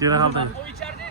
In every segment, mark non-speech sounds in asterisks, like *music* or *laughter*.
Direkt aldı. O içeride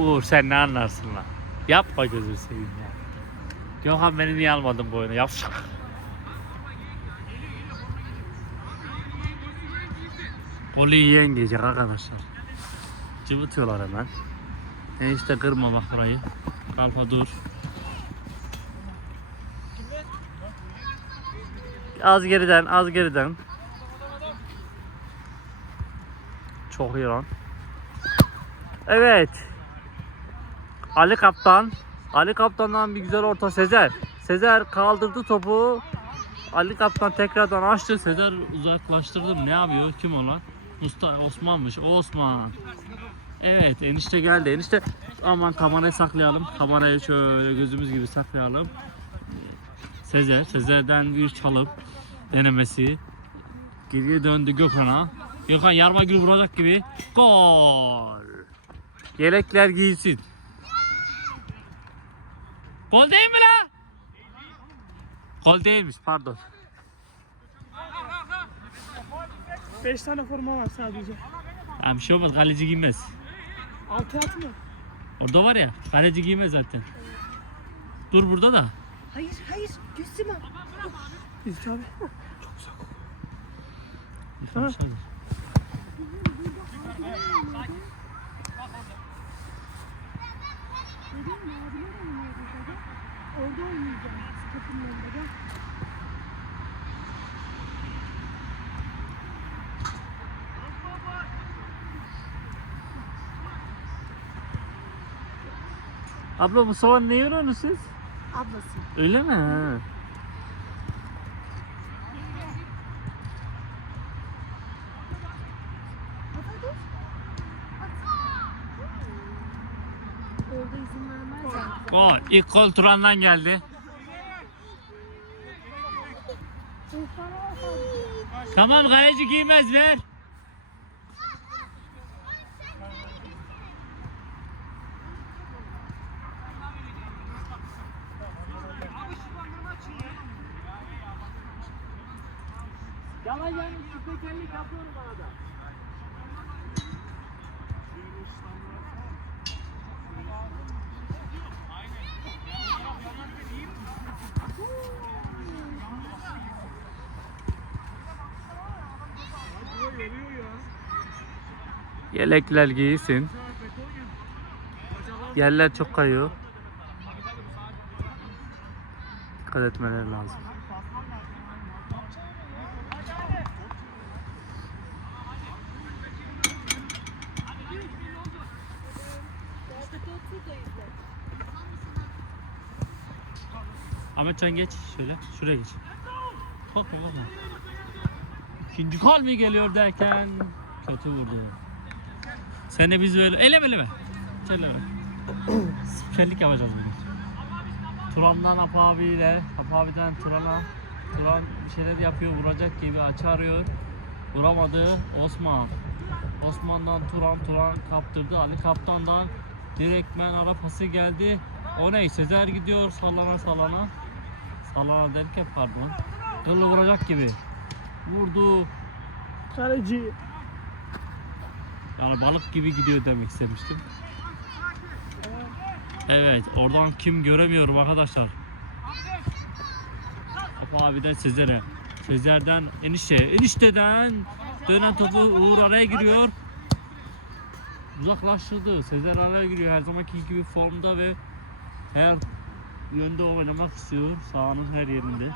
Uğur sen ne anlarsın lan? Yapma gözünü seveyim ya. Gökhan beni niye almadın bu oyuna? Yavşak. Golü yiyen diyecek arkadaşlar. Cıvıtıyorlar hemen. E kırma bak burayı. Kalfa dur. Az geriden, az geriden. Çok iyi lan. Evet. Ali Kaptan. Ali Kaptan'dan bir güzel orta Sezer. Sezer kaldırdı topu. Ali Kaptan tekrardan açtı. Sezer uzaklaştırdı? Ne yapıyor? Kim o lan? Mustafa Osman'mış. O Osman. Evet enişte geldi. Enişte aman kamerayı saklayalım. Kamerayı şöyle gözümüz gibi saklayalım. Sezer. Sezer'den bir çalıp denemesi. Geriye döndü Gökhan'a. Gökhan yarma gül vuracak gibi. Gol. Yelekler giysin. Gol değil mi la? Gol değilmiş pardon. 5 tane forma var sadece. Ya bir şey olmaz kaleci giymez. 6 at mı? Orada var ya kaleci giymez zaten. Dur burada da. Hayır hayır Gülsüm abi. İlk abi. Tamam. Orada oynayacağım. Kapının önünde. Abla bu soğan ne yiyorsunuz siz? Ablası. Öyle mi? Ha. Orada izin vermezler. Gol. İlk gol Turan'dan geldi. Tamam kaleci giymez ver. Yalan yani spikerlik yapıyorum arada. Yelekler giysin. Yerler çok kayıyor. Dikkat etmeleri lazım. Sen geç şöyle. Şuraya geç. Korkma korkma. İkinci gol mü geliyor derken kötü vurdu. Sen de biz böyle eleme eleme. Eleme. Spikerlik yapacağız bugün. Turan'dan Apo abiyle, Apo abiden Turan'a. Turan bir şeyler yapıyor, vuracak gibi açı arıyor. Vuramadı Osman. Osman'dan Turan, Turan kaptırdı. Ali Kaptan'dan direktmen ara pası geldi. O ne? Sezer gidiyor sallana sallana. Sallana derken pardon. Kıllı vuracak gibi. Vurdu. Kaleci. Yani balık gibi gidiyor demek istemiştim. Evet, oradan kim göremiyorum arkadaşlar. Apo abiden Sezer'e. Sezer'den enişte, enişteden dönen topu Uğur araya giriyor. Uzaklaştırdı. Sezer araya giriyor her zamanki gibi formda ve her yönde oynamak istiyor. Sahanın her yerinde.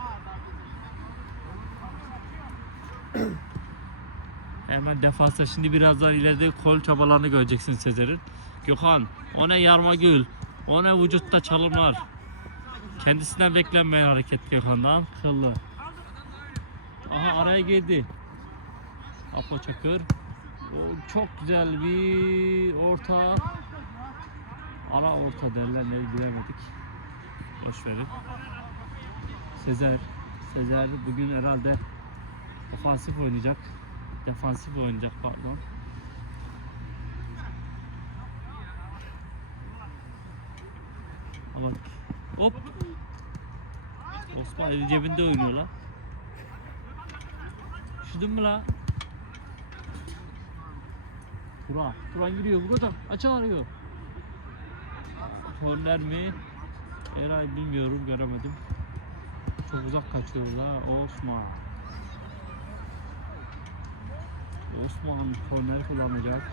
*clears throat* Hemen defansa şimdi birazdan ileride kol çabalarını göreceksin Sezer'in. Gökhan, o ne yarmagül, o ne vücutta çalımlar. Kendisinden beklenmeyen hareket Gökhan'dan. Kıllı. Aha araya girdi. Apo Çakır. O çok güzel bir orta. Ala orta derler ne bilemedik. Boş verin. Sezer. Sezer bugün herhalde ofansif oynayacak. Defansif oynayacak pardon. Ama hop. Osman eli cebinde oynuyor la. Üşüdün mü la? Turan. Turan giriyor buradan. Açı arıyor. Korner mi? Eray bilmiyorum göremedim. Çok uzak kaçıyor la Osman. Osman korner kullanacak.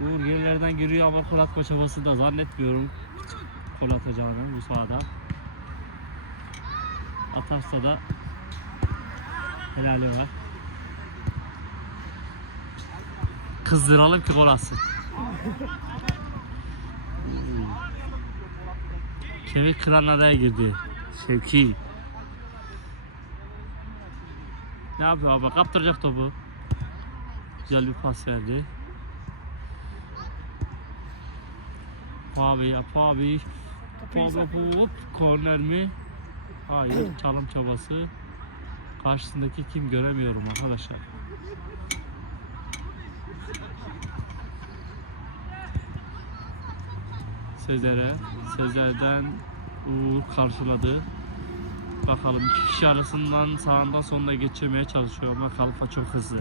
Uğur gerilerden giriyor ama kol atma çabası da zannetmiyorum kol atacağını bu sahada. Atarsa da helali var. Kızdıralım ki gol atsın. *laughs* Kemik kıran araya girdi. Şevki. Ne yapıyor abi? Kaptıracak topu. Güzel bir pas verdi. Abi yap abi. Hop hop. Korner mi? Hayır. Çalım çabası. Karşısındaki kim göremiyorum arkadaşlar. Sezer'e. Sezer'den Uğur karşıladı. Bakalım iki kişi arasından sağından sonuna geçirmeye çalışıyor ama Kalfa çok hızlı.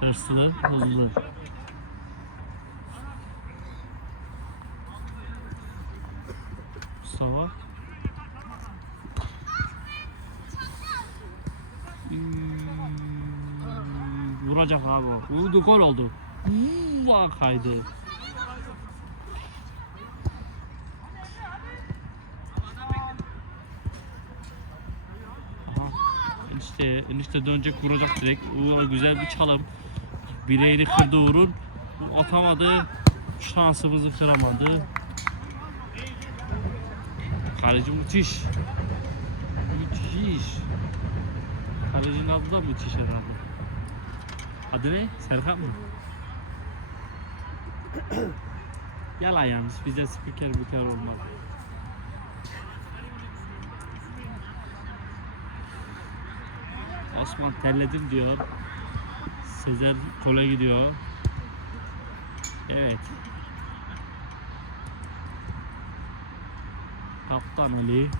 Hırslı, hızlı. Mustafa. Vuracak abi. o. Vurdu gol oldu. Vaa kaydı. Aha. Enişte, enişte dönecek vuracak direkt. Uğur güzel bir çalım. Bileğini kırdı Uğur'un. Atamadı. Şansımızı kıramadı. Kaleci müthiş. Müthiş. Kalecinin adı da müthiş herhalde. Adı ne? Serkan mı? Yalan yanlış. Bize spiker büker olmaz. Osman terledim diyor. Sezer kola gidiyor. Evet. Kaptan Ali.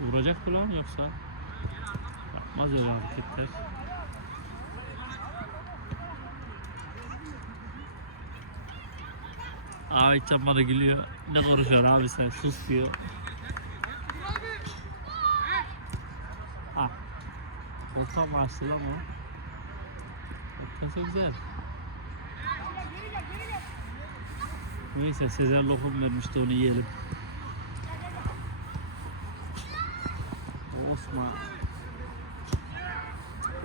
Vuracak mı yoksa? Yapmaz öyle hareketler. Ahmetcan bana gülüyor. Ne konuşuyorsun abi sen? Sus diyor. Orta maçlı ama. Ortası güzel. Neyse Sezer lokum vermişti onu yiyelim. Osman.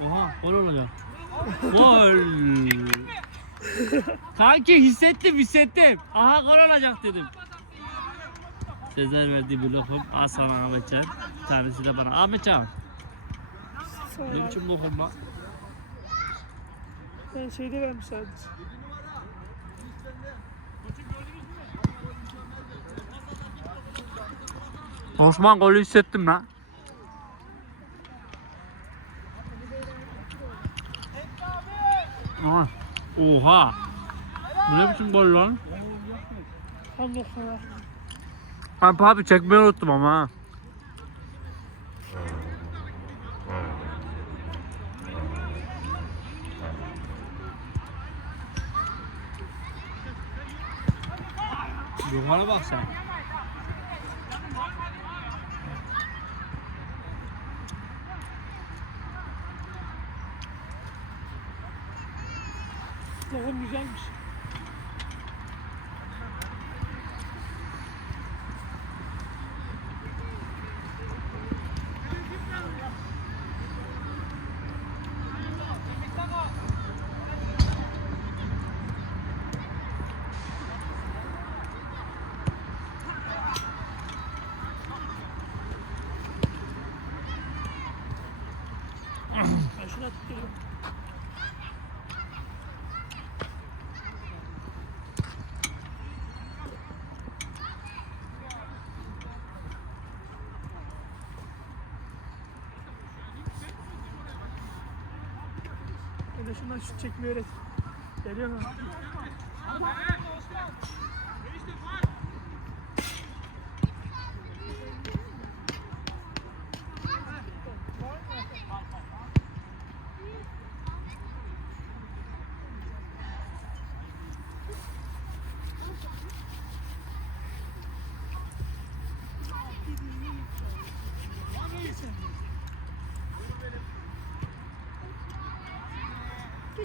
Oha gol olacak. Gol. Kanki hissettim hissettim. Aha gol olacak dedim. Sezer verdi bir lokum. Al sana Ahmetcan. Tanesi de bana. Ahmetcan. Sonra Ne biçim lokum lan? ben şeyde vermiş sadece. Osman golü hissettim lan. Aha. Oha. Bu ne biçim gol lan? Tam dokana. Abi abi çekmeyi unuttum ama ha. Yukarı bak sen. Lokum güzelmiş. Şundan şut çekmeyi öğret. Geliyor mu?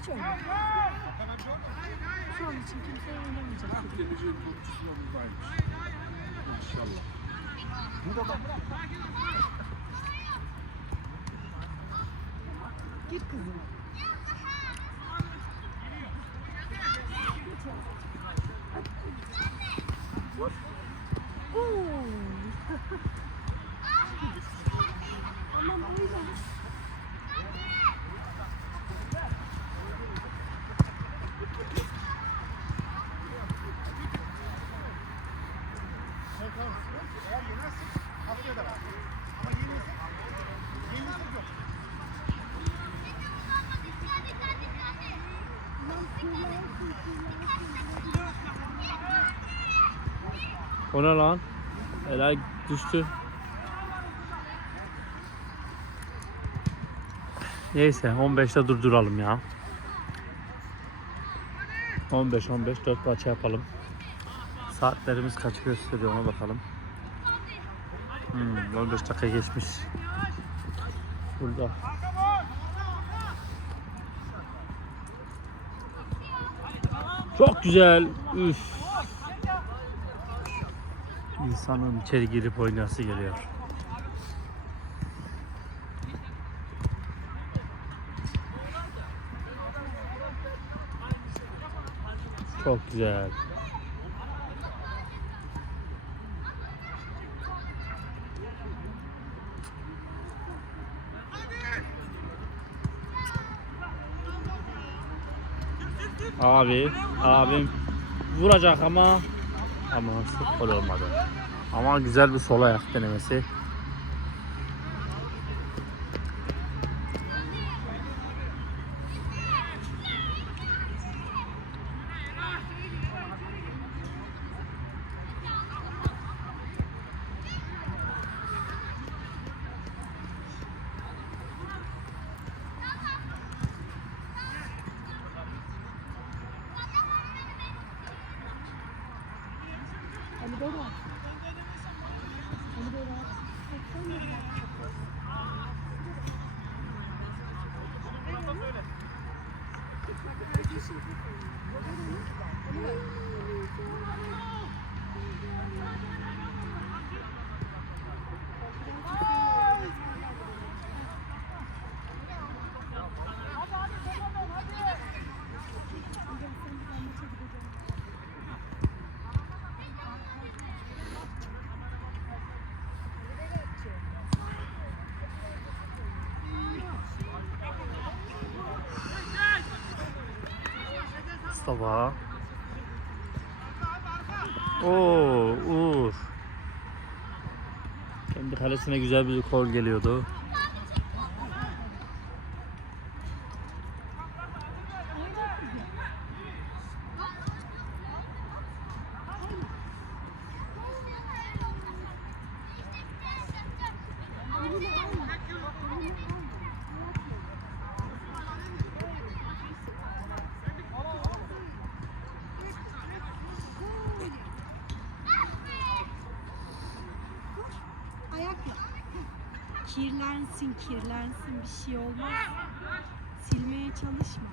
Geç oyna. Şu an için kimse oynamayacak. Geleceğin topçusuna buradaymış. İnşallah. Git kızım. Oo. Aman oyna. O ne lan? Ela düştü. Neyse 15'te durduralım ya. 15 15 4 parça yapalım. Saatlerimiz kaç gösteriyor ona bakalım. Hmm, 15 dakika geçmiş. Burada. Çok güzel. Üf. İnsanın içeri girip oynayası geliyor. Çok güzel. Abi, abim vuracak ama ama gol olmadı. Ama güzel bir sol ayak denemesi. Ali Bora. Ali Bora. Sen de bırak. Mustafa. Oo, Uğur. Kendi kalesine güzel bir gol geliyordu. Kirlensin kirlensin bir şey olmaz. Silmeye çalışma.